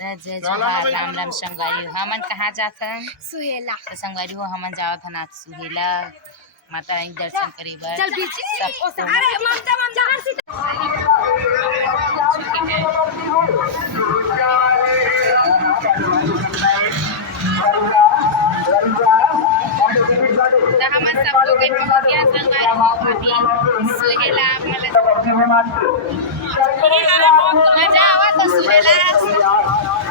जय जोहार राम राम संगवारी हो। हमन कहाँ जात हन? सुहेला। तो संगवारी हो हमन जावत हन आज सुहेला माता रानी दर्शन करे बर। चल बीच अरे ममता तो हमन सब लोग के पहुंचिया संगवारी हो अभी सुहेला मजा आवा तो सुहेला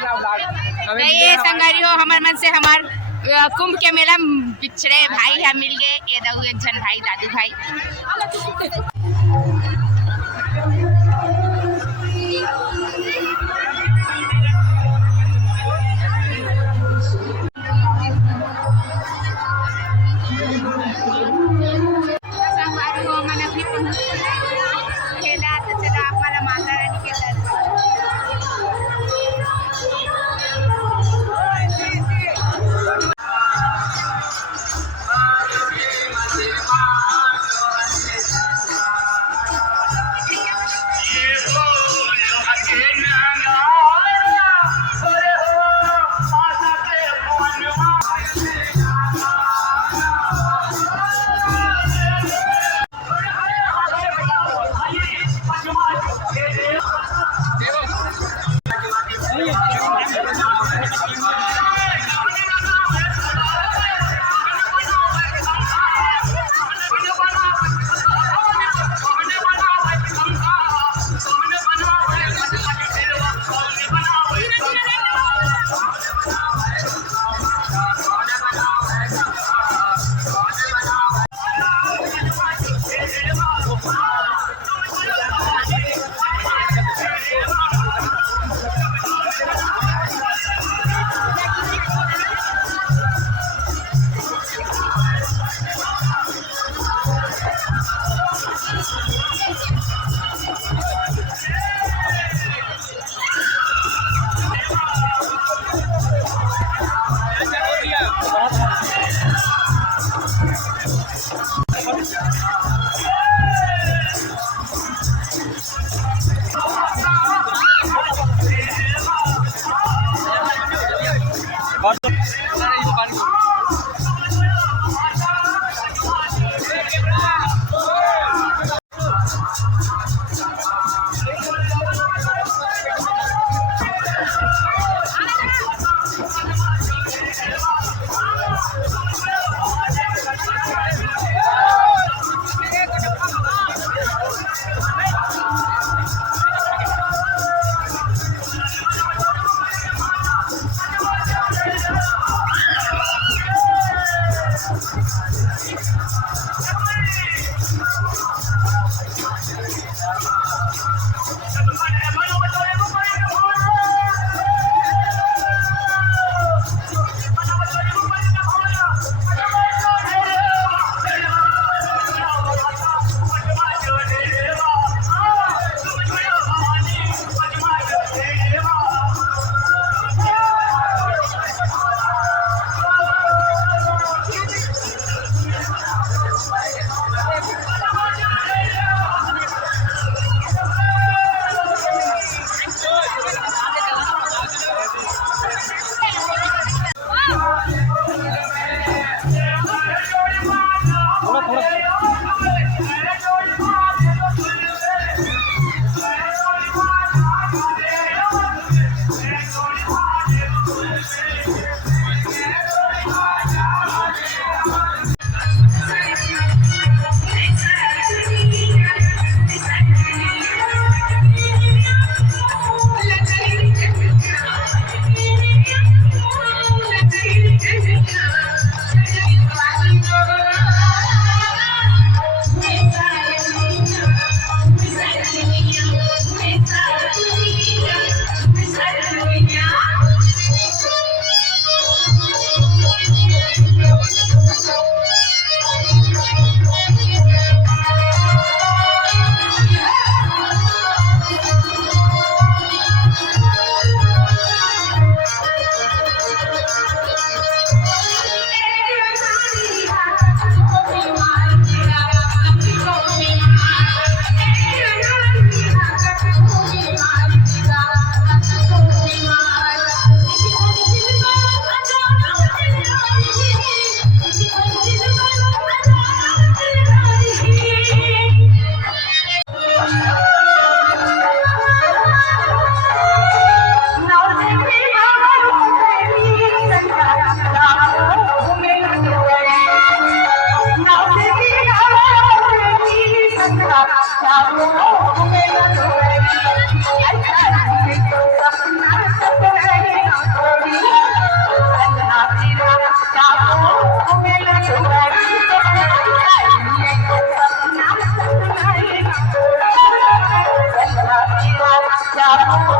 ये संगवारी हो हमार मन से हमार कुंभ के मेला पिछड़े भाई हम मिल गए ये दऊ जन भाई दादू भाई संगवारी हो मन अभी खेला तो चला हमारा माता रानी के दर्शन Thank you.